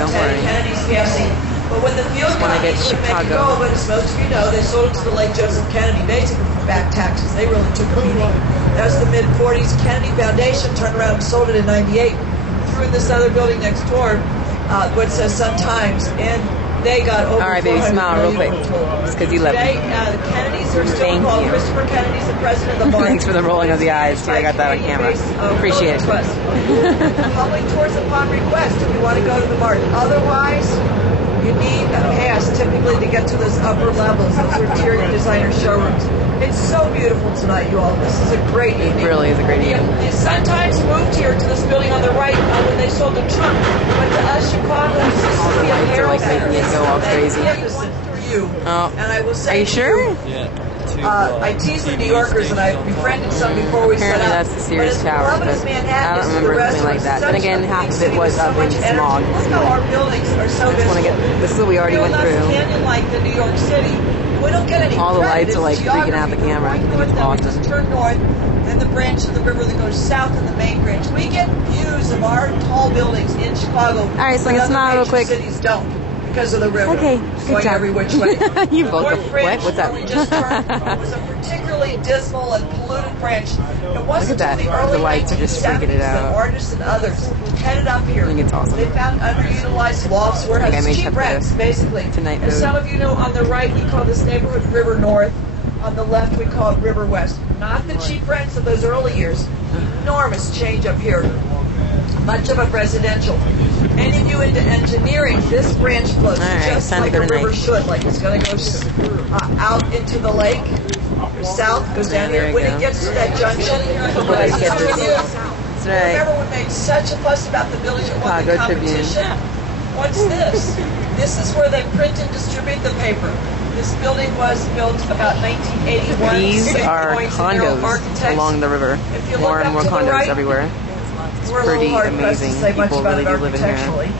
don't worry. Kennedy's passing. But when the field When I get companies would make it Chicago. go, but as most of you know, they sold it to the late Joseph Kennedy, basically for back taxes. They really took a beating. That was the mid-40s. Kennedy Foundation turned around and sold it in 98. Threw in this other building next door, what says Sun Times, and they got over. All right, baby, smile real quick. Just because you love Today, me. the Kennedys are still Thank called. you. Christopher Kennedy's the president of the Thanks for the rolling of the eyes, too. I got that on camera. Appreciate it. Public tours upon request if you want to go to the Mart. Otherwise, you need a pass typically to get to those upper levels. Those are interior designer showrooms. It's so beautiful tonight, you all. This is a great evening. It really is a great evening. The Sun Times moved here to this building on the right when they sold the Trump. But to us, Chicago, this is All the the lights are like Herald making it go all crazy. magnificent for you. Oh. And I will say Are you to sure? Yeah. I tease the New Yorkers, and I befriended some before we set Apparently up. that's the Sears But as Tower, beloved but as Manhattan I don't is to the remember rest anything of like us, that. such Then again, a half big of it city was with so up in much energy. smog. Look how our buildings are so I just want to visible. get. This is what we already went through. Canyon like the New York City. We don't get any All the credit. lights are, like, It's freaking out the geography. camera. I We're think going it's north, awesome. then we just turn north, then the branch of the river that goes south in the main branch. We get views of our tall buildings in Chicago. All right, so I'm that gonna smile other real major quick. Cities don't because of the river. Okay, It's good going job. every which way. You The both North go, Branch, what? What's up? where we just turned, was a particularly dismal and polluted branch. It wasn't Look at until that. the early The lights are just freaking it 1970s that out. artists and others headed up here. I think it's awesome. They found underutilized lofts, I warehouses, may cheap have to rents, basically. tonight And mode. some of you know, on the right we call this neighborhood River North. On the left we call it River West. Not the cheap rents of those early years. Enormous change up here. Much of it residential. Any of you into engineering, this branch flows All right, just time to like go a tonight. river should. Like it's going to go out into the lake. South goes down There here. you When go. it gets to that junction, Everybody get this. That's right. remember we made such a fuss about the building that won the Chicago Tribune. competition? What's this? This is where they print and distribute the paper. This building was built about 1981. These St. are Points and Merrill condos Architects. along the river. If you More look and up more to the condos right, everywhere. We're a pretty little hard pressed to amazing. say much People about really it do live in here. architecturally.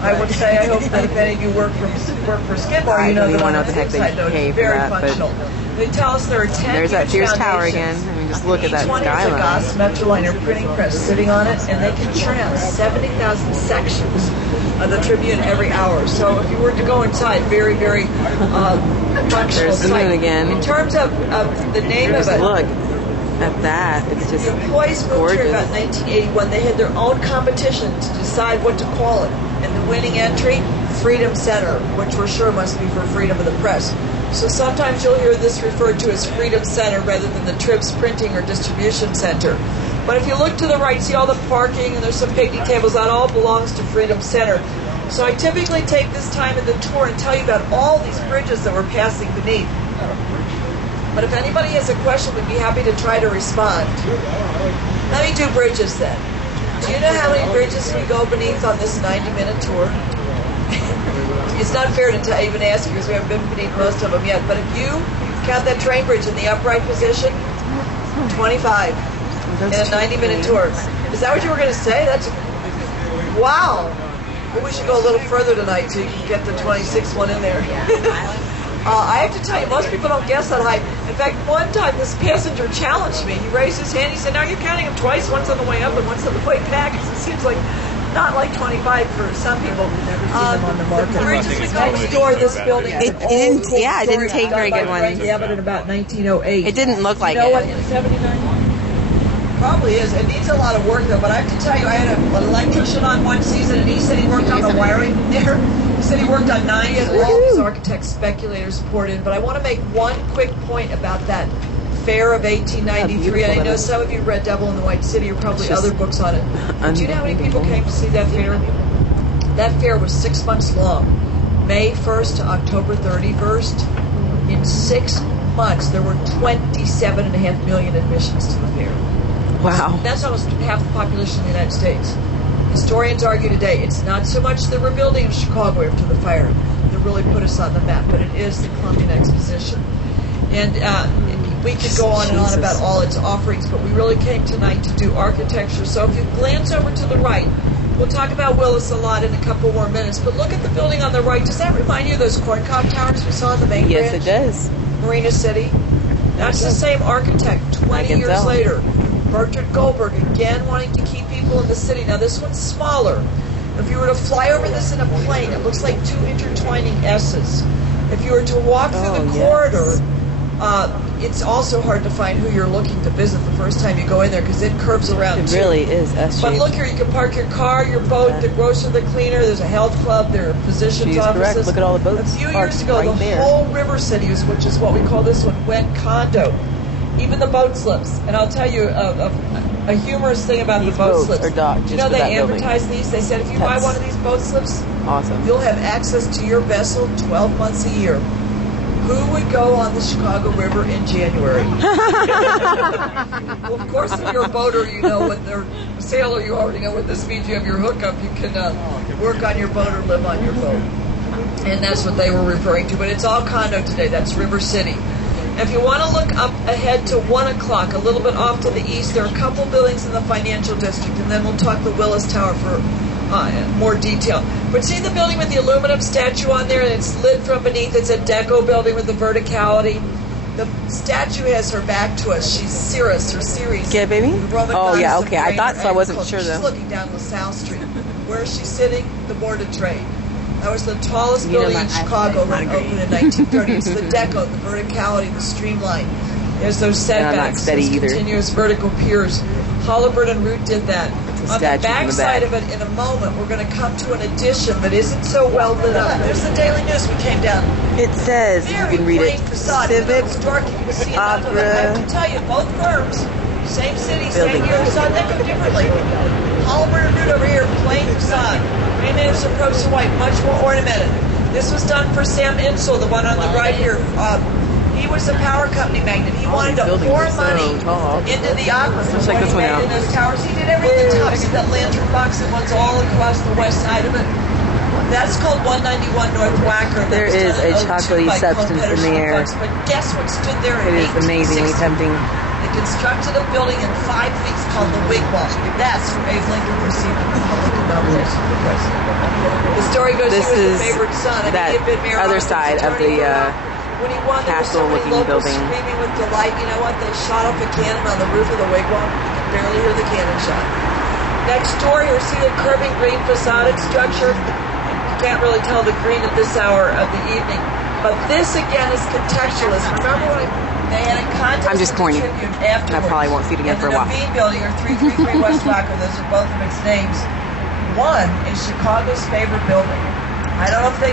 I would say I hope that if any of you work for Skidmore, I you know don't that even on know the what the heck they inside note, pay it's for very that, but functional. They tell us there are 10 There's that huge Sears Tower foundations. again. I mean, just look at that Each one has a skyline. Goss Metroliner printing press sitting on it, and they can churn out 70,000 sections of the Tribune every hour. So if you were to go inside, very, very functional There's the site. moon again. In terms of the name Just of it, look at that. It's just the employees moved here gorgeous. about 1981. They had their own competition to decide what to call it. And the winning entry, Freedom Center, which we're sure must be for freedom of the press. So sometimes you'll hear this referred to as Freedom Center rather than the Trib's Printing or Distribution Center. But if you look to the right, see all the parking and there's some picnic tables. That all belongs to Freedom Center. So I typically take this time of the tour and tell you about all these bridges that we're passing beneath. But if anybody has a question, we'd be happy to try to respond. Let me do bridges then. Do you know how many bridges we go beneath on this 90-minute tour? It's not fair to even ask you because we haven't been beneath most of them yet. But if you count that train bridge in the upright position, 25 in a 90-minute tour. Is that what you were going to say? That's wow. Well, we should go a little further tonight so you can get the 26th one in there. I have to tell you, most people don't guess that high. In fact, one time this passenger challenged me. He raised his hand. He said, "Now you're counting them twice. Once on the way up and once on the way back." It seems like not like 25 for some people. The bridges we go next door, this building. It didn't take very good ones. Yeah, but in about 1908. It didn't look like You know what? it. In 79. Probably is. It needs a lot of work though. But I have to tell you, I had an electrician on one season, and he said he worked on the wiring there. He said he worked on 9, and all these architects, speculators poured in. But I want to make one quick point about that fair of 1893. And I know some of you read Devil in the White City, or probably Just other books on it. Do you know how many people came to see that fair? That fair was 6 months long, May 1st to October 31st. In 6 months, there were 27.5 million admissions to the fair. Wow. That's almost half the population of the United States. Historians argue today it's not so much the rebuilding of Chicago after the fire that really put us on the map, but it is the Columbian Exposition. And we could go on and on about all its offerings, but we really came tonight to do architecture. So if you glance over to the right, we'll talk about Willis a lot in a couple more minutes, but look at the building on the right. Does that remind you of those corncob towers we saw in the main Yes, branch? it does. Marina City. That's the same architect 20 can years tell. later. Bertrand Goldberg, again wanting to keep people in the city. Now this one's smaller. If you were to fly over this in a plane, it looks like two intertwining S's. If you were to walk through the corridor, it's also hard to find who you're looking to visit the first time you go in there because it curves around. It really is S-shaped. But look here, you can park your car, your boat, the grocer, the cleaner. There's a health club. There are physicians' offices. Correct. Look at all the boats. A few years ago, the whole River City, which is what we call this one, went condo. Even the boat slips. And I'll tell you a humorous thing about the boat slips. Are docked. You know they advertise these. They said if you buy one of these boat slips, awesome, you'll have access to your vessel 12 months a year. Who would go on the Chicago River in January? Well, of course, if you're a boater, you know what they're a sailor. You already know what this means. You have your hookup. You can work on your boat or live on your boat, and that's what they were referring to. But it's all condo today. That's River City. If you want to look up ahead to 1 o'clock, a little bit off to the east, there are a couple buildings in the financial district, and then we'll talk the Willis Tower for more detail. But see the building with the aluminum statue on there, and it's lit from beneath. It's a deco building with the verticality. The statue has her back to us. She's Ceres, or Ceres. Get it, baby? Oh, yeah, okay. I thought so. I wasn't sure, though. She's looking down LaSalle Street. Where is she sitting? The Board of Trade. That was the tallest building in Chicago that opened in 1930. It's the deco, the verticality, the streamline. There's those setbacks, those continuous vertical piers. Holabird and Root did that. On the back side of it, in a moment, we're going to come to an addition that isn't so well lit up. There's the Daily News. We came down. It says, you can read it, Civic, Opera. I have to tell you, both firms, same city, same year, facade, they do differently. Holabird and Root over here, plain facade. Rayman's approach to white, much more ornamented. This was done for Sam Insel, the one on the right here. He was a power company magnate. He wanted to pour money into the aquifer. Check this one out. In those towers. He did everything at the top. See that lantern box that runs all across the west side of it? That's called 191 North Wacker. There is a chocolatey substance in the air. But guess what stood there in It is amazingly tempting. They constructed a building in 5 weeks called the Wigwam. That's where Abe Lincoln received the Republican nomination for president. The story goes he was the favorite son. I mean, he had been mayor other side of the when he won, castle-looking building. Screaming with delight. You know what? They shot off a cannon on the roof of the Wigwam. You can barely hear the cannon shot. Next door here, see the curving green facade structure? You can't really tell the green at this hour of the evening. But this, again, is contextualist. Remember when they had a contest? I'm just corny. I probably won't see it again for a while. The Naveen Building, or 333 West Wacker, those are both of its names. One is Chicago's favorite building. I don't know if they